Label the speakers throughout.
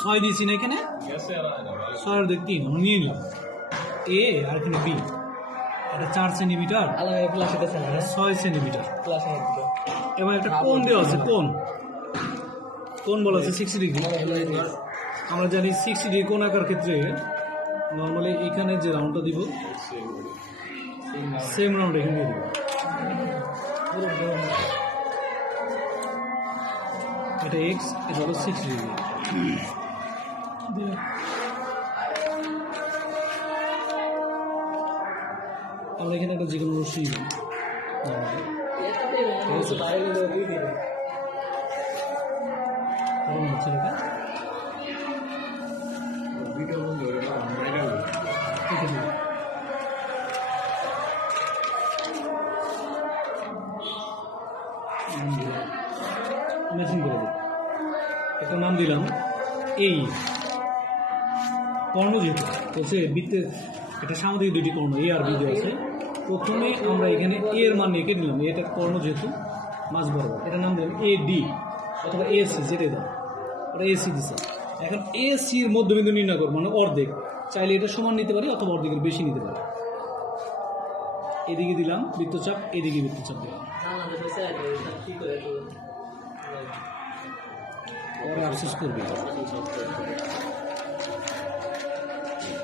Speaker 1: ছয় দিয়েছি না এখানে? ছয়ের দিক তিন আমরা নিয়ে নিলাম এ আর এখানে বি। এটা চার সেন্টিমিটার। ছয় সেন্টিমিটার।
Speaker 2: ক্লাস
Speaker 1: এবং একটা কোণ দেওয়া আছে কোণ। কোণ বলা আছে সিক্সটি ডিগ্রি আমরা জানি সিক্সটি ডিগ্রি কোণ আঁকার ক্ষেত্রে নর্মালি এখানে যে রাউন্ডটা দিব সেম রাউন্ড এখানে দিয়ে দিব। এটা এক্স এটা হলো সিক্স ডিগ্রি আমরা এখানে একটা যে কোনো রশ্মি ঠিক কেমন মেশিন করে দিই একটা নাম দিলাম এই কর্ণ যেহেতু বলছে বৃত্তের এটা সামুদ্রিক দুইটি কর্ণ এ আর বি আছে। প্রথমে আমরা এখানে এ এর মান এঁকে নিলাম এটা কর্ণ যেহেতু মাছ বরাবর। এটার নাম দিলাম এ ডি অথবা এ সি যেটাই দাও ওটা এ সি দিছে। এখন এ সির মধ্যবিন্দু নির্ণয় করব মানে অর্ধেক। চাইলে এটা সমান নিতে পারি অথবা অর্ধেকের বেশি নিতে পারি। এদিকে দিলাম বৃত্তচাপ, এদিকে বৃত্তচাপ দিলাম। পরে আফসোস করবে।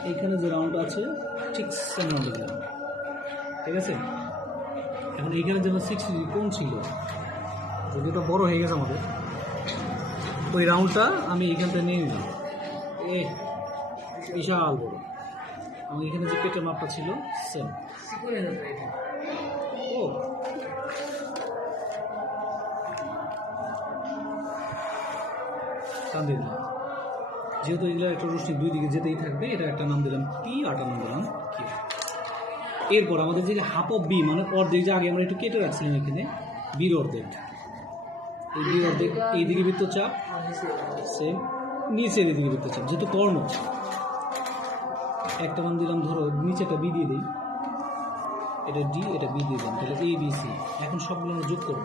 Speaker 1: এইখানে যে রাউন্ড আছে ঠিক সেম রাউন্ড দিলাম ঠিক আছে? এখন এইখানে যেন সিক্স কোন ছিল? যদি ওটা বড় হয়ে গেছে আমাদের। ওই রাউন্ডটা আমি এখান থেকে নিয়ে নিলাম। এ বিশাল বড়। আমি এখানে যে পেটের মাপটা ছিল সেম ও। টান দিয়ে দিলাম যেহেতু এগুলো একটা রশ্মি দুই দিকে যেতেই থাকবে এটা একটা নাম দিলাম আর একটা নাম দিলাম কিউ এরপর আমাদের যে হাফ অফ বি মানে অর্ধেক যে আগে আমরা একটু কেটে রাখছিলাম এখানে বির অর্ধেক। এই বির অর্ধেক এইদিকে বৃত্তচাপ সেম নিচে এদিকে বৃত্তচাপ, যেহেতু কর্ণ। একটা নাম দিলাম ধরো নিচেটা বি দিয়ে দিই। এটা ডি এটা বি দিয়ে দিলাম, তাহলে এ বি সি এখন সবগুলো আমরা যোগ করব।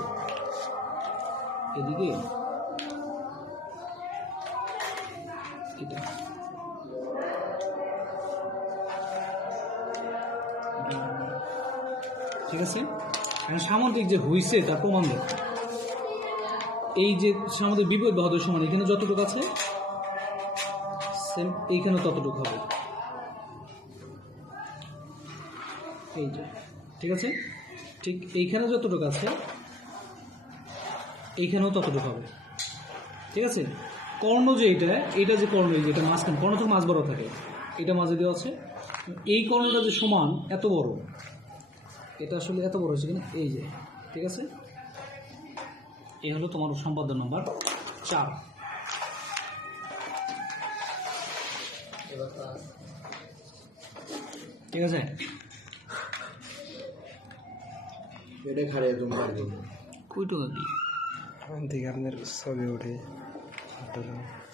Speaker 1: এদিকে এটা ঠিক আছে? এখন সামুদ্রিক যে হইছে, তার প্রমাণ দেখ। এই যে সামুদ্রিক বিপদ বাহাদুর সমান এখানে যতটুকু আছে সেম এইখানে ততটুকু হবে। এই যে, ঠিক আছে? ঠিক এইখানে যতটুকু আছে, এইখানেও ততটুকু হবে। ঠিক আছে? কর্ণ যে এটা এটা যে কর্ণ এই যে এটা মাঝখানে কর্ণ তো মাছ বড় থাকে এটা মাঝে দেওয়া আছে। এই কর্ণটা যে সমান এত বড় এটা আসলে এত বড় হচ্ছে কিনা? এই যে ঠিক আছে? এই হলো তোমার সম্পাদ্য নাম্বার চার। ঠিক আছে?
Speaker 3: এটা খাড়িয়ে তুমি পারবে
Speaker 1: কই টাকা
Speaker 3: দিকে আপনার ছবি 好的。